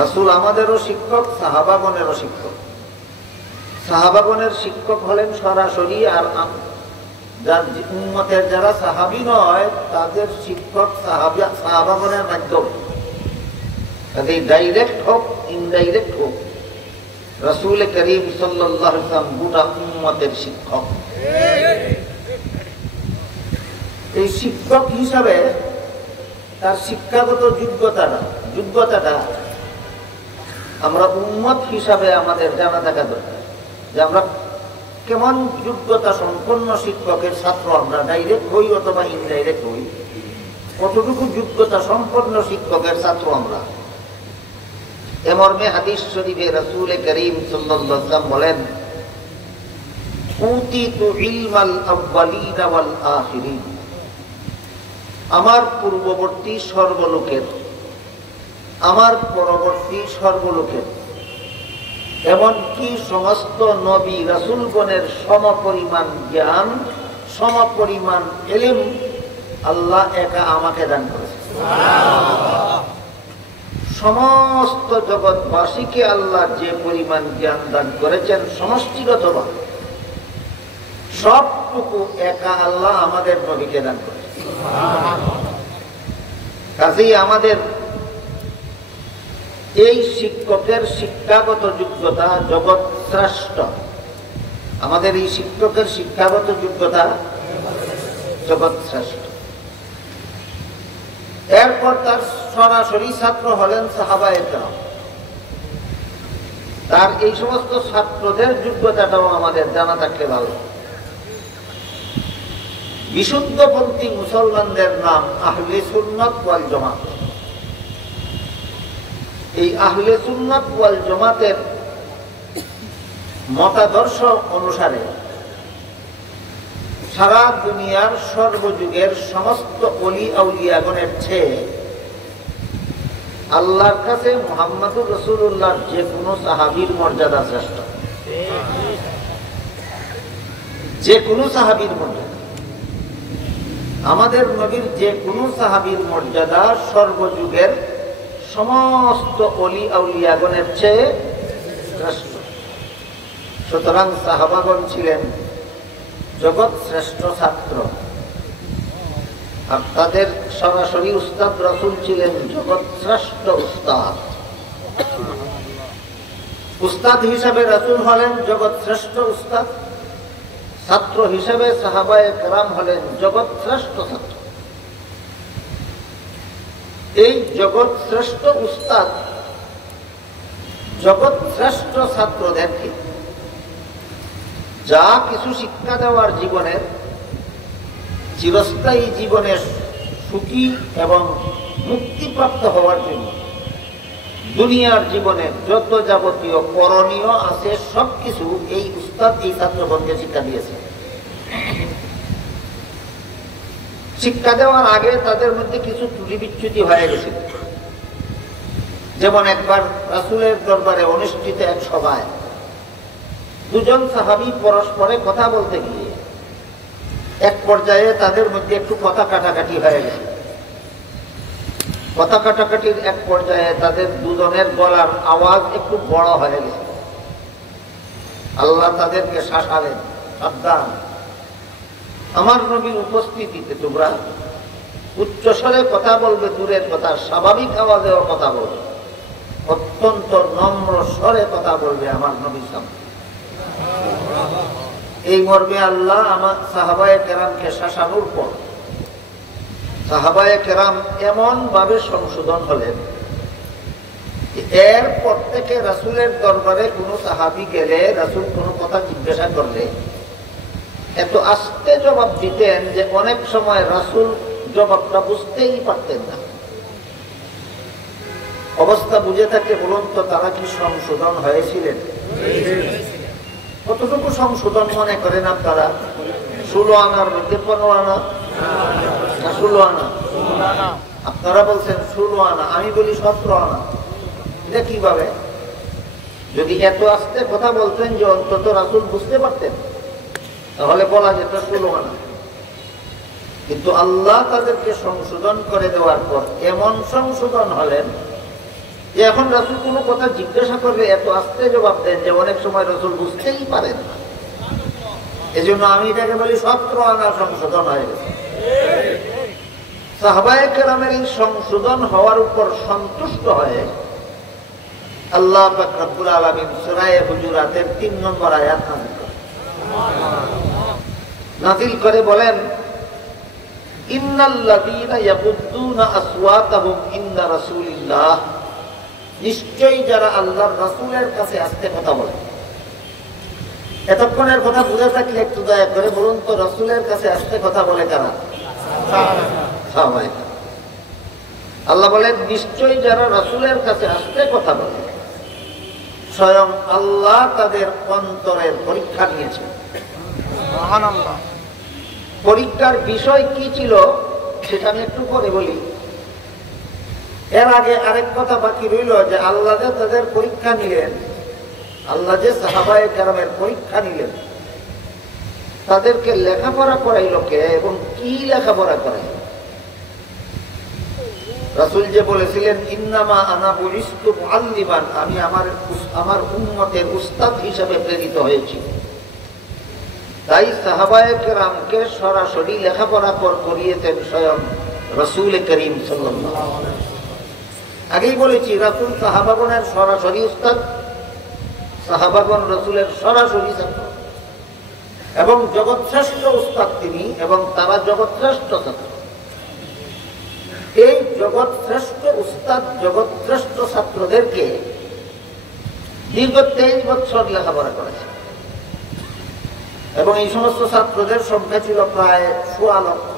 রাসূল আমাদেরও শিক্ষক, সাহাবাগণেরও শিক্ষক। সাহাবাগণের শিক্ষক হলেন সরাসরি, আর যার উম্মতের যারা সাহাবী নয় তাদের শিক্ষক সাহাবাগণের মাধ্যমে। কাজেই ডাইরেক্ট হোক ইনডাইরেক্ট হোক, রাসূল করিম সাল্লাল্লাহু আলাইহি ওয়াসাল্লাম গোটা উম্মতের শিক্ষক। এই শিক্ষক হিসাবে তার শিক্ষাগত যোগ্যতাটা আমরা উম্মত হিসাবে আমাদের জানা থাকা দরকার, যে আমরা কেমন যোগ্যতা সম্পন্ন শিক্ষকের ছাত্র, আমরা ডাইরেক্ট হই অথবা ইনডাইরেক্ট হই, কতটুকু যোগ্যতা সম্পন্ন শিক্ষকের ছাত্র আমরা। এ মর্মে হাদিস শরীফে রাসূল করিম সাল্লাল্লাহু আলাইহি ওয়াসাল্লাম বলেন, উতিতু ইলমাল আউয়ালিন ওয়াল আখিরিন, আমার পূর্ববর্তী সর্বলোকের, আমার পরবর্তী সর্বলোকের, এমনকি সমস্ত নবী রাসূলগণের সমপরিমাণ জ্ঞান, সমপরিমাণ ইলম আল্লাহ একা আমাকে দান করেছেন। সমস্ত জগৎবাসীকে আল্লাহ যে পরিমাণ জ্ঞান দান করেছেন সমষ্টিগতভাবে, সবটুকু একা আল্লাহ আমাদের নবীকে দান করেছেন। কাজেই আমাদের এই শিক্ষকের শিক্ষাগত যোগ্যতা জগৎ শ্রেষ্ঠ। আমাদের এই শিক্ষকের শিক্ষাগত যোগ্যতা জগৎ শ্রেষ্ঠ। এরপর তার সরাসরি ছাত্র হলেন সাহাবায়ে কেরাম। তার এই সমস্ত ছাত্রদের যোগ্যতাটাও আমাদের জানা থাকলে ভালো। বিশুদ্ধপন্থী মুসলমানদের নাম আহলে সুন্নাত ওয়াল জামাত। এই আহলে সুন্নাত ওয়াল জামাতের মতাদর্শ অনুসারে সারা দুনিয়ার সর্বযুগের সমস্ত ওলি আউলিয়াগণের চেয়ে আল্লাহর কাছে মুহাম্মদুর রাসূলুল্লাহর যে কোনো সাহাবীর মর্যাদা শ্রেষ্ঠ। যে কোনো সাহাবীর মর্যাদা, আমাদের নবীর যে কোনো সাহাবীর মর্যাদা সর্বযুগের সমস্ত ওলি আউলিয়াগণের চেয়ে শ্রেষ্ঠ। সুতরাং সাহাবাগণ ছিলেন জগৎ শ্রেষ্ঠ ছাত্র, আর তাদের সরাসরি উস্তাদ রাসূল ছিলেন জগৎ শ্রেষ্ঠ উস্তাদ। উস্তাদ হিসাবে রাসূল হলেন জগৎ শ্রেষ্ঠ উস্তাদ, ছাত্র হিসাবে সাহাবায়ে কেরাম হলেন জগৎ শ্রেষ্ঠ ছাত্র। এই জগৎ শ্রেষ্ঠ উস্তাদ জগৎ শ্রেষ্ঠ ছাত্রদেরকে যা কিছু শিক্ষা দেওয়ার জীবনের চিরস্থায়ী জীবনের সুখী এবং মুক্তিপ্রাপ্ত হওয়ার জন্য দুনিয়ার জীবনে যত যাবতীয় করণীয় আছে সবকিছু এই উস্তাদ এই ছাত্রগণকে শিক্ষা দিয়েছে। শিক্ষা দেওয়ার আগে তাদের মধ্যে কিছু ত্রুটি বিচ্যুতি হয়ে গেছিল। যেমন একবার রাসূলের দরবারে অনুষ্ঠিত এক সভায় দুজন সাহাবী পরস্পরে কথা বলতে গিয়ে এক পর্যায়ে তাদের মধ্যে একটু কথা কাটাকাটি হয়ে গেল। কথা কাটাকাটির এক পর্যায়ে তাদের দুজনের গলার আওয়াজ একটু বড় হয়ে গেল। আল্লাহ তাদেরকে শাসালেন, সাবধান, আমার নবীর উপস্থিতিতে তোমরা উচ্চস্বরে কথা বলবে, দূরের কথা স্বাভাবিক আওয়াজেও কথা বলবে, অত্যন্ত নম্র স্বরে কথা বলবে আমার নবীর সামনে। এই মর্মে আল্লাহ আমার সাহাবায়ে কেরামকে শাসানোর পর সাহাবায়ে কেরাম এমন ভাবে সংশোধন হলেন, এরপর থেকে রাসূলের দরবারে কোনো সাহাবী গেলে রাসূল কোনো কথা জিজ্ঞাসা করলে এত আস্তে জবাব দিতেন যে অনেক সময় রাসূল জবাবটা বুঝতেই পারতেন না। অবস্থা বুঝে থাকে বলুন তো, তারা কি সংশোধন হয়েছিলেন? কতটুকু সংশোধন মনে করেন আপনারা? 16 আনার মধ্যে 15 আনা না 16 আনা? আপনারা বলছেন 16 আনা, আমি বলি 17 আনা। এটা কিভাবে? যদি এত আস্তে কথা বলতেন যে অন্তত রাসূল বুঝতে পারতেন তাহলে বলা যেত 16 আনা। কিন্তু আল্লাহ তাদেরকে সংশোধন করে দেওয়ার পর এমন সংশোধন হলেন যে এখন রাসূল কোনো কথা জিজ্ঞাসা করলে এত আস্তে জবাব দেন যে অনেক সময় রাসূল বুঝতেই পারেন না। এজন্য আমি এটাকে বলি 17 আনা সংশোধন হয়ে গেছে। সাহাবায়ে কেরামের এই সংশোধন হওয়ার উপর সন্তুষ্ট হয়ে আল্লাহ পাক রব্বুল আলামিন সূরা হুজুরাতের 3 নম্বর আয়াত নাযিল করে বলেন, ইন্নাল্লাযীনা ইয়াকুদ্দুনা আসওয়াতাহুম ইনদা রাসূলিল্লাহ, নিশ্চয়ই যারা আল্লাহর রাসূলের কাছে আস্তে কথা বলে। এতক্ষণের কথা বুঝে থাকলে একটু দয়া করে বলুন তো, রাসূলের কাছে আস্তে কথা বলে কারা? সাহাবায়ে। আল্লাহ বলেন নিশ্চয়ই যারা রাসূলের কাছে আস্তে কথা বলে, স্বয়ং আল্লাহ তাদের অন্তরের পরীক্ষা নিয়েছেন। সুবহানাল্লাহ। পরীক্ষার বিষয় কি ছিল সেটা আমি একটু পরে বলি। এর আগে আরেক কথা বাকি রইল যে আল্লাহ যে তাদের পরীক্ষা নিলেন, আল্লাহ যে সাহাবায়ে কেরামের পরীক্ষা নিলেন, তাদেরকে লেখাপড়া করাইল কে এবং কি লেখাপড়া করাইল? রাসূল যে বলেছিলেন ইন্নামা আনা বুইস্তু মুআল্লিমান, আমি আমার উম্মতের উস্তাদ হিসেবে প্রেরিত হয়েছি। তাই সাহাবায়ে কেরামকে সরাসরি লেখাপড়া করিয়েছেন স্বয়ং রাসূল করিম সাল্লাল্লাহু আলাইহি ওয়াসাল্লাম। আগেই বলেছি রাসূল সাহাবাগণের সরাসরি উস্তাদ, সাহাবাগণ রাসূলের সরাসরি ছাত্র এবং জগৎশ্রেষ্ঠ উস্তাদ তিনি, এবং তারা জগৎশ্রেষ্ঠ ছাত্র। এই জগৎশ্রেষ্ঠ উস্তাদ, জগৎশ্রেষ্ঠ ছাত্রদেরকে দীর্ঘ 23 বছর লেখাপড়া করেছে এবং এই সমস্ত ছাত্রদের সংখ্যা ছিল প্রায় 16 লক্ষ।